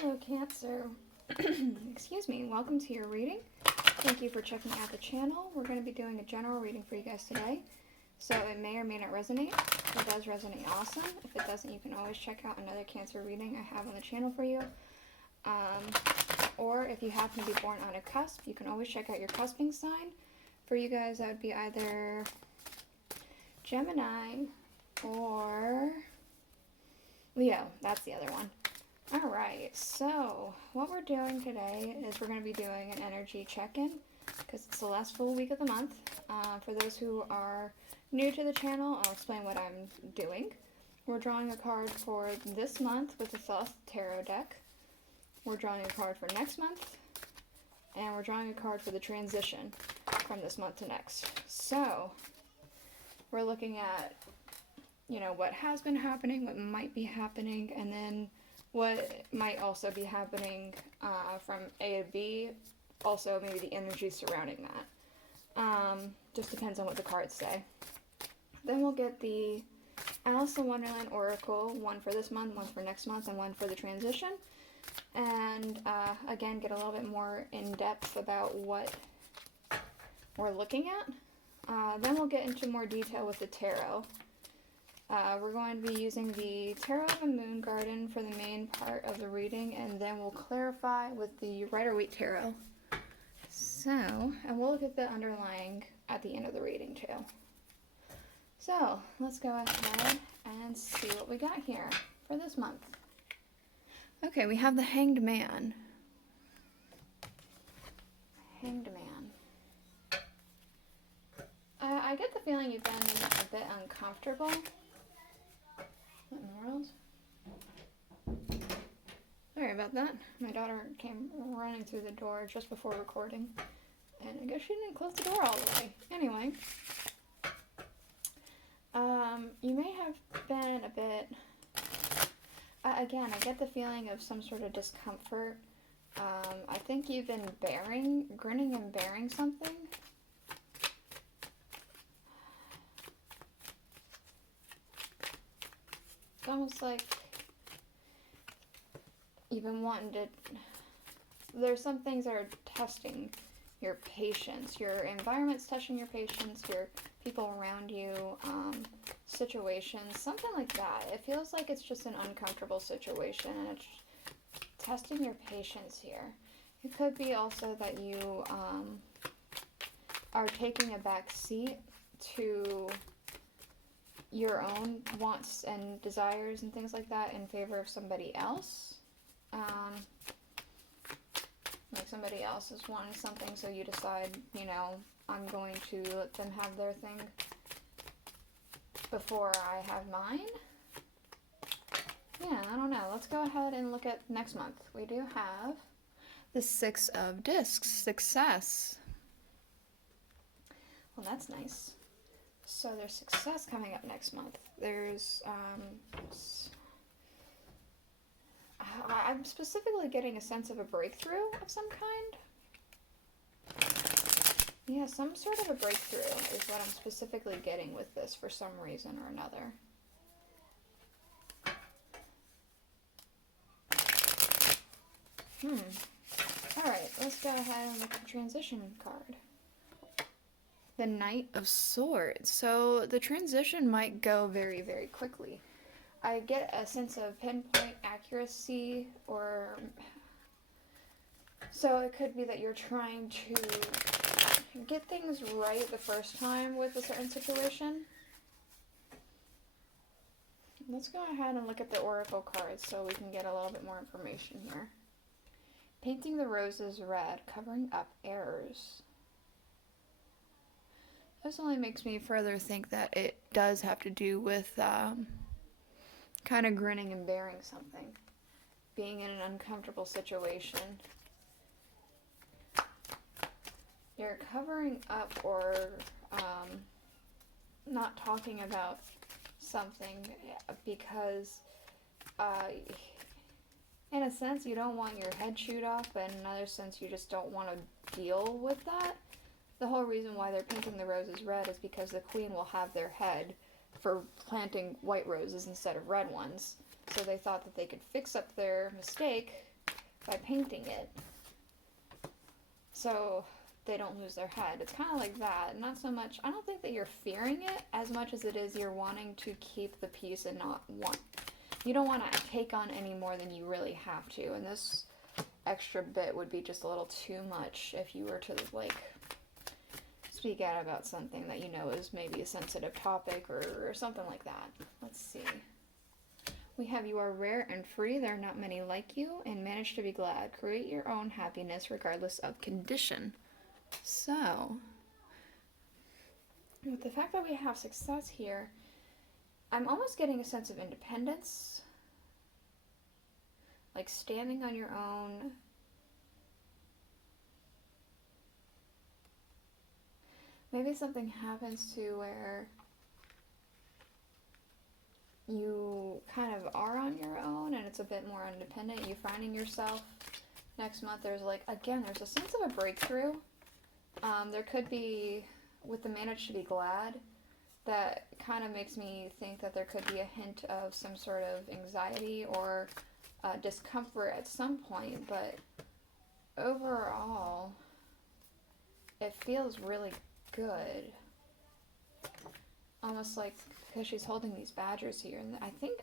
Hello, Cancer. Excuse me. Welcome to your reading. Thank you for checking out the channel. We're going to be doing a general reading for you guys today. So it may or may not resonate. If it does resonate, awesome. If it doesn't, you can always check out another Cancer reading I have on the channel for you. Or if you happen to be born on a cusp, you can always check out your cusping sign. For you guys, that would be either Gemini or Leo. That's the other one. Alright, so what we're doing today is we're going to be doing an energy check-in because it's the last full week of the month. For those who are new to the channel, I'll explain what I'm doing. We're drawing a card for this month with the Thoth tarot deck. We're drawing a card for next month. And we're drawing a card for the transition from this month to next. So, we're looking at, you know, what has been happening, what might be happening, and then what might also be happening from A to B, also maybe the energy surrounding that. Just depends on what the cards say. Then we'll get the Aleister Wonderland Oracle, one for this month, one for next month, and one for the transition. And again, get a little bit more in depth about what we're looking at. Then we'll get into more detail with the tarot. We're going to be using the Tarot of the Moon Garden for the main part of the reading, and then we'll clarify with the Rider-Waite tarot. So, and we'll look at the underlying at the end of the reading too. So, let's go ahead and see what we got here for this month. Okay, we have the Hanged Man. Hanged Man. I get the feeling you've been a bit uncomfortable. What in the world? Sorry about that. My daughter came running through the door just before recording. And I guess she didn't close the door all the way. Anyway. You may have been a bit... again, I get the feeling of some sort of discomfort. I think you've been grinning and bearing something. It's almost like you've been wanting to... There's some things that are testing your patience. Your environment's testing your patience, your people around you, situations, something like that. It feels like it's just an uncomfortable situation and it's testing your patience here. It could be also that you are taking a back seat to your own wants and desires and things like that in favor of somebody else. Like somebody else is wanting something, so you decide, you know, I'm going to let them have their thing before I have mine. Yeah, I don't know. Let's go ahead and look at next month. We do have the Six of Discs, success. Well, that's nice. So there's success coming up next month. There's, I'm specifically getting a sense of a breakthrough of some kind. Yeah, some sort of a breakthrough is what I'm specifically getting with this for some reason or another. Alright, let's go ahead and look at the transition card. The Knight of Swords. So the transition might go very, very quickly. I get a sense of pinpoint accuracy, or so it could be that you're trying to get things right the first time with a certain situation. Let's go ahead and look at the oracle cards so we can get a little bit more information here. Painting the roses red, covering up errors. This only makes me further think that it does have to do with kind of grinning and bearing something. Being in an uncomfortable situation. You're covering up or not talking about something because in a sense you don't want your head chewed off, but in another sense you just don't want to deal with that. The whole reason why they're painting the roses red is because the queen will have their head for planting white roses instead of red ones. So they thought that they could fix up their mistake by painting it. So they don't lose their head. It's kind of like that. Not so much, I don't think that you're fearing it as much as it is you're wanting to keep the peace and not want. You don't want to take on any more than you really have to. And this extra bit would be just a little too much if you were to, like, speak out about something that you know is maybe a sensitive topic or something like that. Let's see. We have you are rare and free, there are not many like you, and manage to be glad. Create your own happiness regardless of condition. So, with the fact that we have success here, I'm almost getting a sense of independence. Like standing on your own. Maybe something happens to where you kind of are on your own and it's a bit more independent. You finding yourself next month, there's like, again, there's a sense of a breakthrough. There could be, with the manage to be glad, that kind of makes me think that there could be a hint of some sort of anxiety or discomfort at some point, but overall, it feels really good. Almost like, because she's holding these badgers here, and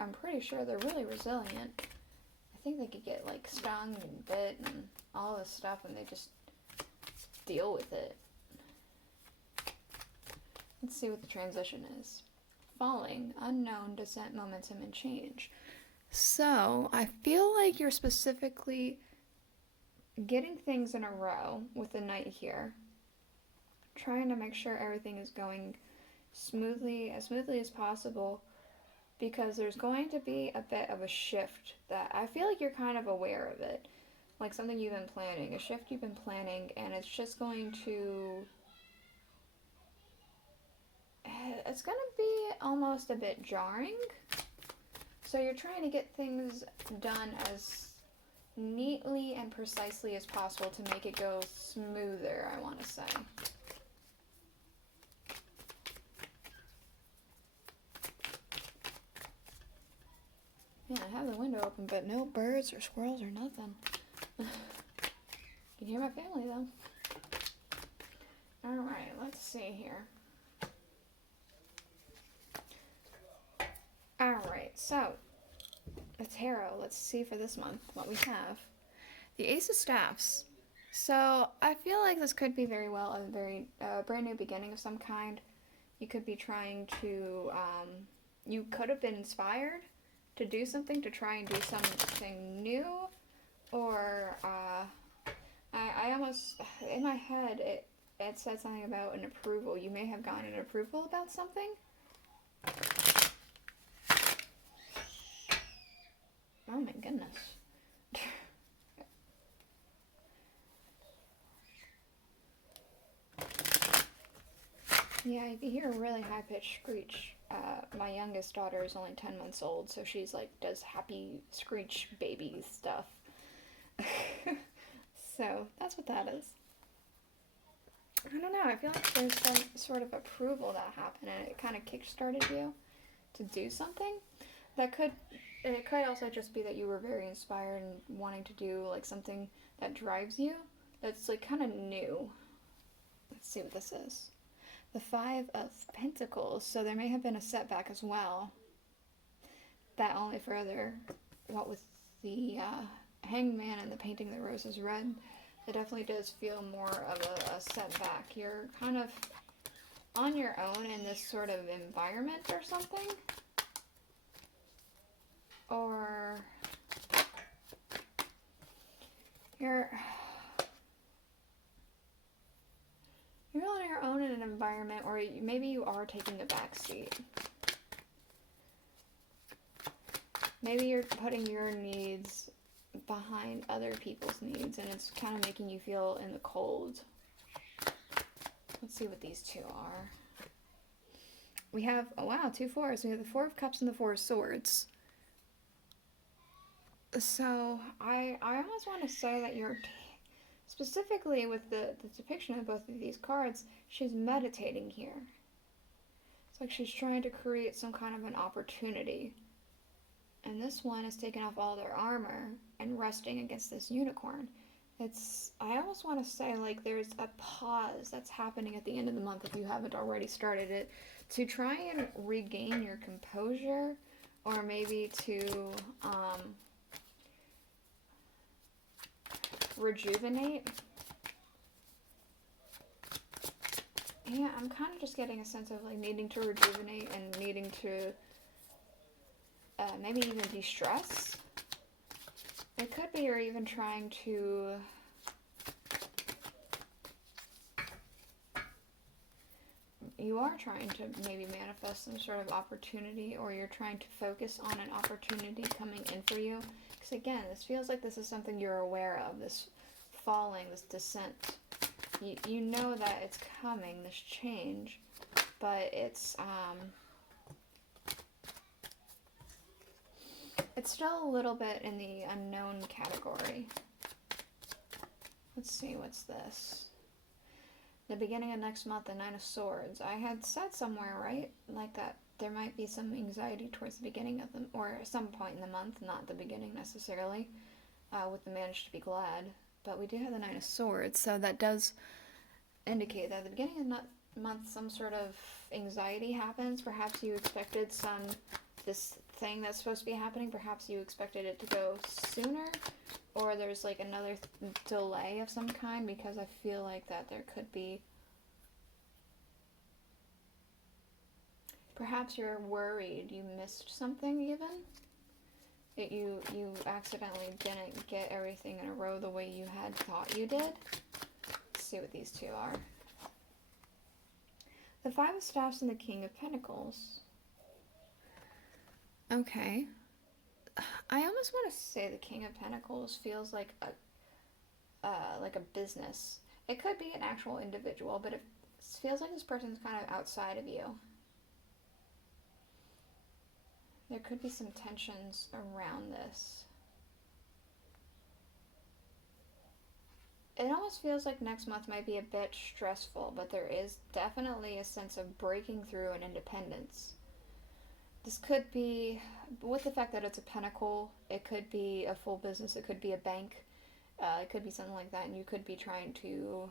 I'm pretty sure they're really resilient. I think they could get like stung and bit and all this stuff, and they just deal with it. Let's see what the transition is. Falling, unknown, descent, momentum, and change. So, I feel like you're specifically getting things in a row with the knight here. Trying to make sure everything is going smoothly as possible, because there's going to be a bit of a shift that I feel like you're kind of aware of it. Like something you've been planning, a shift you've been planning, and it's just going to... It's going to be almost a bit jarring. So you're trying to get things done as neatly and precisely as possible to make it go smoother, I want to say. Yeah, I have the window open, but no birds or squirrels or nothing. You can hear my family, though. Alright, let's see here. Alright, so, the tarot. Let's see for this month what we have. The Ace of Staffs. So, I feel like this could be very well a very brand new beginning of some kind. You could be trying to, you could have been inspired to do something, to try and do something new, or I almost, in my head, it said something about an approval. You may have gotten an approval about something. Oh my goodness. Yeah, you can hear a really high-pitched screech. My youngest daughter is only 10 months old, so she's like, does happy screech baby stuff. So, that's what that is. I don't know, I feel like there's some sort of approval that happened, and it kind of kick-started you to do something. It could also just be that you were very inspired and wanting to do like something that drives you, that's like kind of new. Let's see what this is. The Five of Pentacles, so there may have been a setback as well. That only further, what with the Hanged Man and the painting the roses red, it definitely does feel more of a setback. You're kind of on your own in this sort of environment or something. Or you're on your own in an environment, or maybe you are taking a back seat. Maybe you're putting your needs behind other people's needs, and it's kind of making you feel in the cold. Let's see what these two are. We have, oh wow, 2 fours. We have the Four of Cups and the Four of Swords. So, I almost want to say that you're, specifically with the depiction of both of these cards, she's meditating here. It's like she's trying to create some kind of an opportunity. And this one is taking off all their armor and protesting against this unicorn. I almost want to say like there's a pause that's happening at the end of the month if you haven't already started it, to try and regain your composure, or maybe to rejuvenate. Yeah, I'm kind of just getting a sense of like needing to rejuvenate and needing to maybe even de-stress. It could be you're even trying to you are trying to maybe manifest some sort of opportunity, or you're trying to focus on an opportunity coming in for you. Because again, this feels like this is something you're aware of, this falling, this descent. You know that it's coming, this change, but it's still a little bit in the unknown category. Let's see, what's this? The beginning of next month, the Nine of Swords. I had said somewhere, right? Like that there might be some anxiety towards the beginning of them, or some point in the month, not the beginning necessarily, with the Manage to be Glad. But we do have the Nine of Swords, so that does indicate that at the beginning of the month some sort of anxiety happens. Perhaps you expected this thing that's supposed to be happening, perhaps you expected it to go sooner, or there's like another delay of some kind, because I feel like that there could be, perhaps you're worried you missed something even. You accidentally didn't get everything in a row the way you had thought you did. Let's see what these two are. The Five of Staffs and the King of Pentacles. Okay. I almost want to say the King of Pentacles feels like a business. It could be an actual individual, but it feels like this person's kind of outside of you. There could be some tensions around this. It almost feels like next month might be a bit stressful, but there is definitely a sense of breaking through and independence. This could be, with the fact that it's a pentacle, it could be a full business, it could be a bank, it could be something like that, and you could be trying to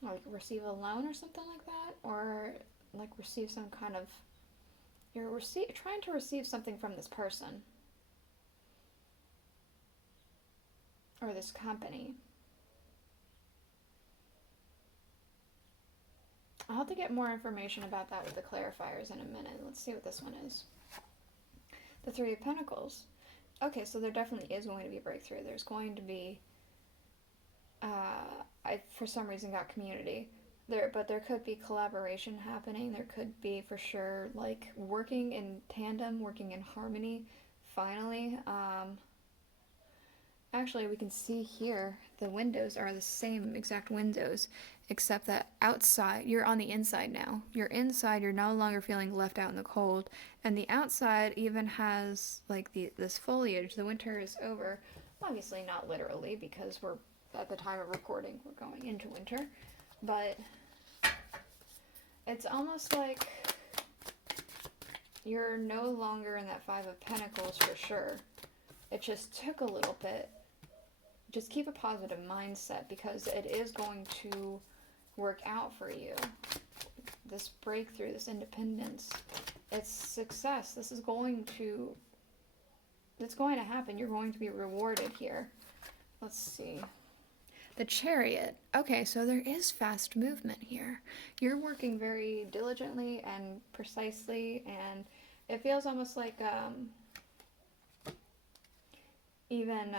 like receive a loan or something like that, or like receive some kind of, you're trying to receive something from this person or this company. I'll have to get more information about that with the clarifiers in a minute. Let's see what this one is. The Three of Pentacles. Okay, so there definitely is going to be a breakthrough. There's going to be, I for some reason got community there, but there could be collaboration happening. There could be for sure like working in tandem, working in harmony. Finally, actually we can see here the windows are the same exact windows, except that outside, you're on the inside now. You're inside, you're no longer feeling left out in the cold. And the outside even has like this foliage. The winter is over. Obviously not literally, because we're, at the time of recording, we're going into winter. But it's almost like you're no longer in that Five of Pentacles for sure. It just took a little bit. Just keep a positive mindset, because it is going to work out for you. This breakthrough, this independence, it's success. This is going to, it's going to happen. You're going to be rewarded here. Let's see. The Chariot. Okay, so there is fast movement here. You're working very diligently and precisely, and it feels almost like even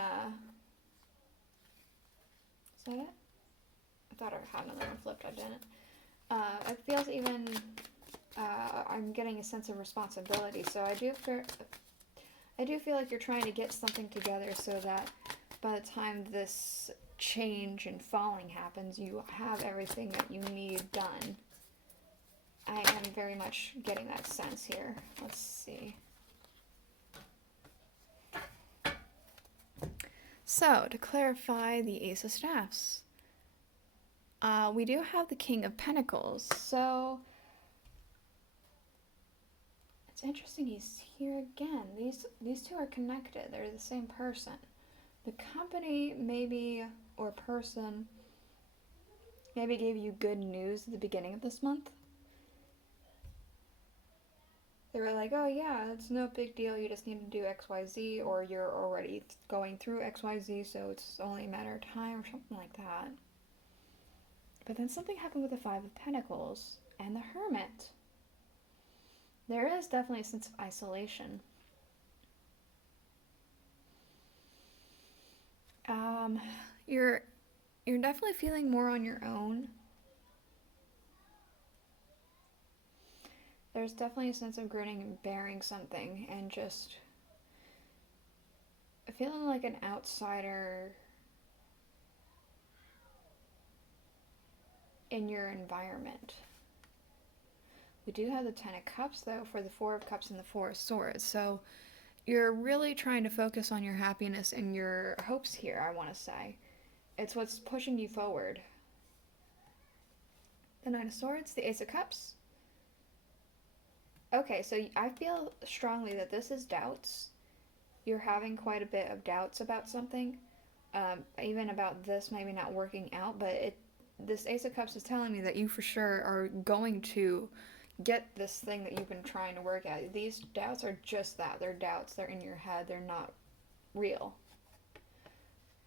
is that it? I thought I had another one flipped. I didn't. It feels even I'm getting a sense of responsibility. So I do feel like you're trying to get something together so that by the time this change and falling happens, you have everything that you need done. I am very much getting that sense here. Let's see. So, to clarify the Ace of Staffs, we do have the King of Pentacles. So, It's interesting he's here again. These two are connected. They're the same person. The company maybe, or person, maybe gave you good news at the beginning of this month. They were like, oh yeah, it's no big deal, you just need to do XYZ, or you're already going through XYZ, so it's only a matter of time, or something like that. But then something happened with the Five of Pentacles and the Hermit. There is definitely a sense of isolation. You're definitely feeling more on your own. There's definitely a sense of gritting and bearing something and just feeling like an outsider in your environment. We do have the Ten of Cups, though, for the Four of Cups and the Four of Swords. So you're really trying to focus on your happiness and your hopes here, I want to say. It's what's pushing you forward. The Nine of Swords, the Ace of Cups. Okay, so I feel strongly that this is doubts. You're having quite a bit of doubts about something. Even about this maybe not working out, but this Ace of Cups is telling me that you for sure are going to get this thing that you've been trying to work at. These doubts are just that. They're doubts. They're in your head. They're not real.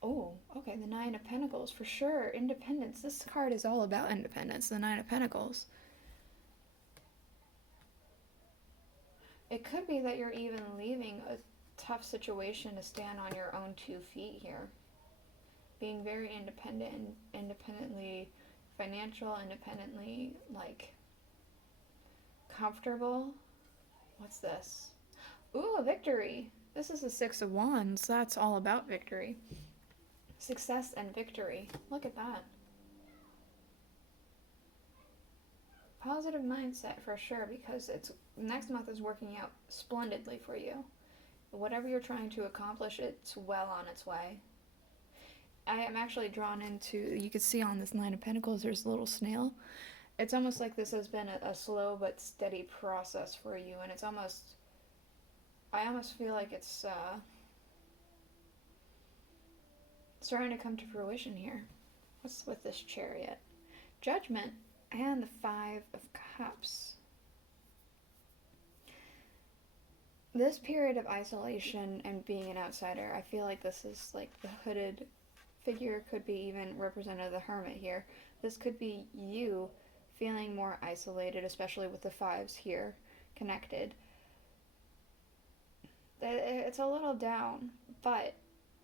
Oh, okay, the Nine of Pentacles, for sure. Independence. This card is all about independence, the Nine of Pentacles. It could be that you're even leaving a tough situation to stand on your own 2 feet here. Being very independent, independently financial, independently, comfortable. What's this? Ooh, a victory. This is the Six of Wands. That's all about victory. Success and victory. Look at that. Positive mindset for sure, because next month is working out splendidly for you. Whatever you're trying to accomplish, it's well on its way. I am actually drawn into, you can see on this Nine of Pentacles, there's a little snail. It's almost like this has been a slow but steady process for you, and I almost feel like it's starting to come to fruition here. What's with this Chariot? Judgment and the Five of Cups. This period of isolation and being an outsider, I feel like this is like the hooded figure, could be even representative of the Hermit here. This could be you feeling more isolated, especially with the fives here connected. It's a little down, but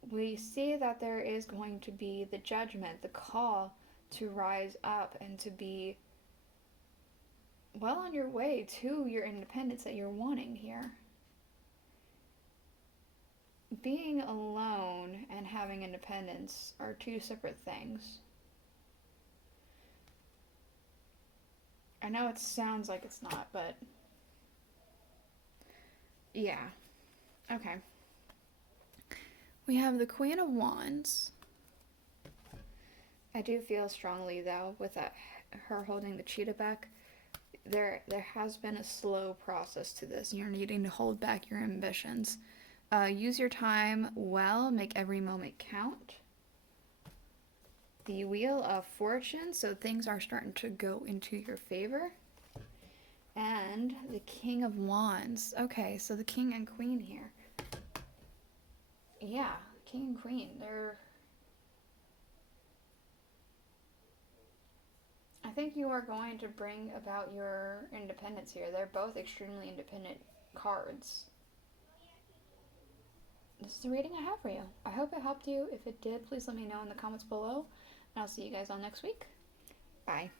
we see that there is going to be the judgment, the call to rise up and to be well on your way to your independence that you're wanting here. Being alone and having independence are two separate things. I know it sounds like it's not, but yeah. Okay. We have the Queen of Wands. I do feel strongly, though, with her holding the cheetah back, there has been a slow process to this. You're needing to hold back your ambitions. Use your time well. Make every moment count. The Wheel of Fortune, so things are starting to go into your favor. And the King of Wands. Okay, so the King and Queen here. Yeah, King and Queen. I think you are going to bring about your independence here. They're both extremely independent cards. This is the reading I have for you. I hope it helped you. If it did, please let me know in the comments below. And I'll see you guys all next week. Bye.